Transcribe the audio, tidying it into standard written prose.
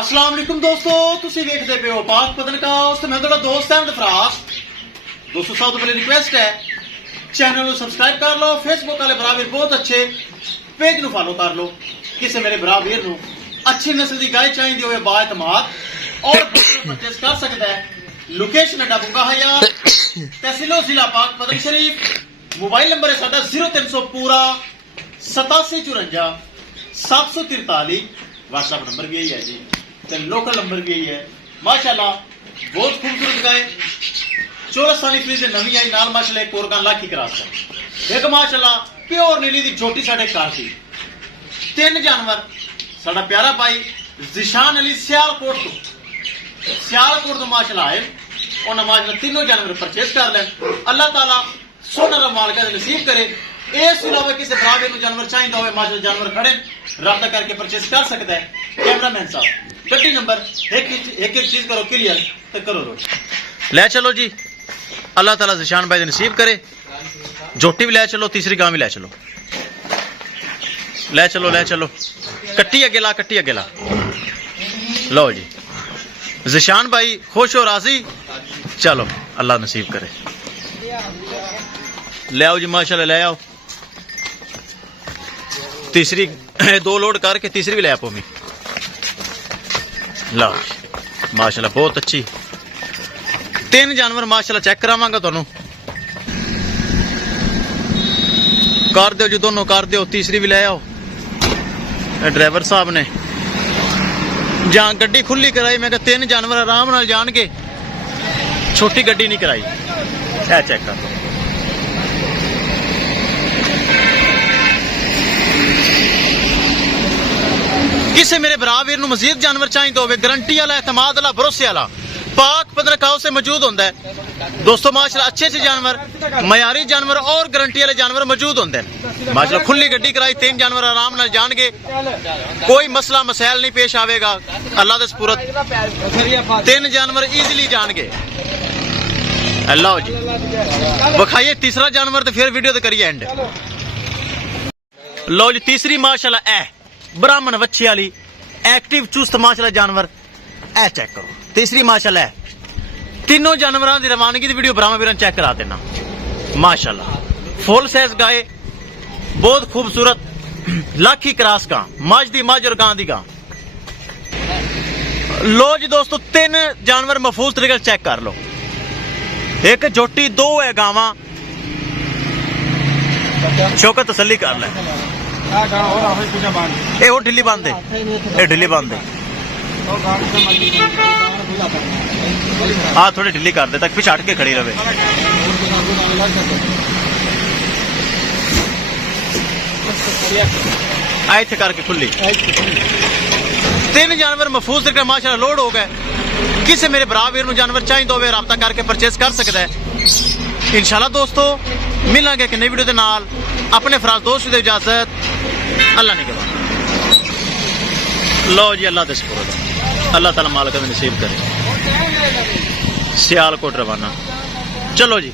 अस्सलाम वालेकुम दोस्तों, तुसी देखते पे हो पाक पदनकास्ट। मैं थोड़ा दोस्त है फरास। दोस्तों सब तो पहले रिक्वेस्ट है चैनल को सब्सक्राइब कर लो। फेसबुक वाले भरा वीर बहुत अच्छे पेज नु फॉलो कर लो। किसी मेरे भरा वीर नु अच्छी नस्ल की गाय चाहिए हो बाएतमाद और परचेस कर सकता है। लोकेशन है डबुगा हयात, तहसीलो जिला पाक पदन शरीफ। मोबाइल नंबर है साडा 0300 पूरा 8754 743। व्हाट्सएप नंबर भी यही है जी, लोकल नंबर भी यही है। माशाल्लाह बहुत खूबसूरत गाय, 14 साल फीस नवी आई नाल माशाल्लाह एक कोरगान लाखी क्रास है। एक माशाल्लाह प्योर नीली दी छोटी साढ़े कार थी। तीन जानवर साडा प्यारा भाई जिशान अली सियालकोट तो माशाल्लाह आए। उन्हें माशाल्लाह तीनों जानवर परचेस कर लें। अल्लाह ताला सोना दा मालिक नसीब करे। इस अलावा किसी बराबर में जानवर चाहिए हो माशाल्लाह जानवर खड़े रब्ता करके परचेस कर सकता है। कैमरामैन साहब गड्डी नंबर एक चीज करो क्लियर तो करो रोज ले चलो जी। अल्लाह ताला जिशान भाई नसीब करे। जोटी भी ले चलो, तीसरी गांव भी ले चलो, ले चलो ले चलो। कट्टी अगे ला, कट्टी अगे ला। लो जी जिशान भाई खुश हो राजी। चलो अल्लाह नसीब करे। ले आओ जी माशाल्लाह ले आओ। तीसरी दो लोड करके तीसरी भी ले आपो मी। लो माशाल्लाह बहुत अच्छी। तीन जानवर माशाल्लाह चेक करावांगा तुहानू। कर दो जी, दोनों कर दो। तीसरी भी ले आओ। ड्राइवर साहब ने जहां गड्डी खुली कराई, मैं कहा तीन जानवर आराम नाल जाणगे, छोटी गड्डी नहीं कराई। ऐ चेक कर लो। किसी मेरे भरा वीर नूं मजीद जानवर चाहिए हो, गारंटी वाला, एतमाद वाला, भरोसे वाला पाक पदनकाव से मौजूद होंदा है। दोस्तों माशाल्लाह अच्छे अच्छे जानवर, मयारी जानवर और गारंटी वाले जानवर मौजूद होंदे हैं। माशाल्लाह खुली गड्डी कराई, तीन जानवर आराम नाल जाणगे, कोई मसला मसैल नहीं पेश आवेगा। अल्लाह दे सपुरद तीन जानवर इजीली जाणगे। अल्लाह जी बखाइए तीसरा जानवर तो फिर वीडियो तो करिए एंड। लो जी तीसरी माशाल्लाह ए ब्राह्मण वच्छी वाली एक्टिव चुस्त माशाल्लाह जानवर ए चेक करो। तीसरी माशाल्लाह तीनों जानवरों की रवानगी की वीडियो ब्राह्मण वीर चेक करा देना। माशाल्लाह फुल साइज गाय, बहुत खूबसूरत लाखी क्रास गां, मझ दी मझ और गां दी गां। लो जी दोस्तों तीन जानवर महफूज तरीके से चेक कर लो। एक जोटी, दो है गावां। शौकत तसल्ली कर ले। ए वो ढिल्ली बांध दे, ए ढिल्ली बांध दे। हाँ थोड़ी ढिल्ली कर दे तक पिछ हट के खड़ी रहे। आई थे करके खुली। तीन जानवर महफूज तरीके माशाल्लाह लोड हो गए। किसी मेरे भरा वीर नूं जानवर चाहिए हो राबता करके परचेस कर सकता है। इंशाल्लाह दोस्तों मिलांगे कि नई वीडियो के नाल। अपने फराज दोस्त की इजाजत अल्लाह ने के बाद। लो जी अल्लाह दे सपुरद। अल्लाह ताला मालिक नसीब करे। सियालकोट रवाना। चलो जी।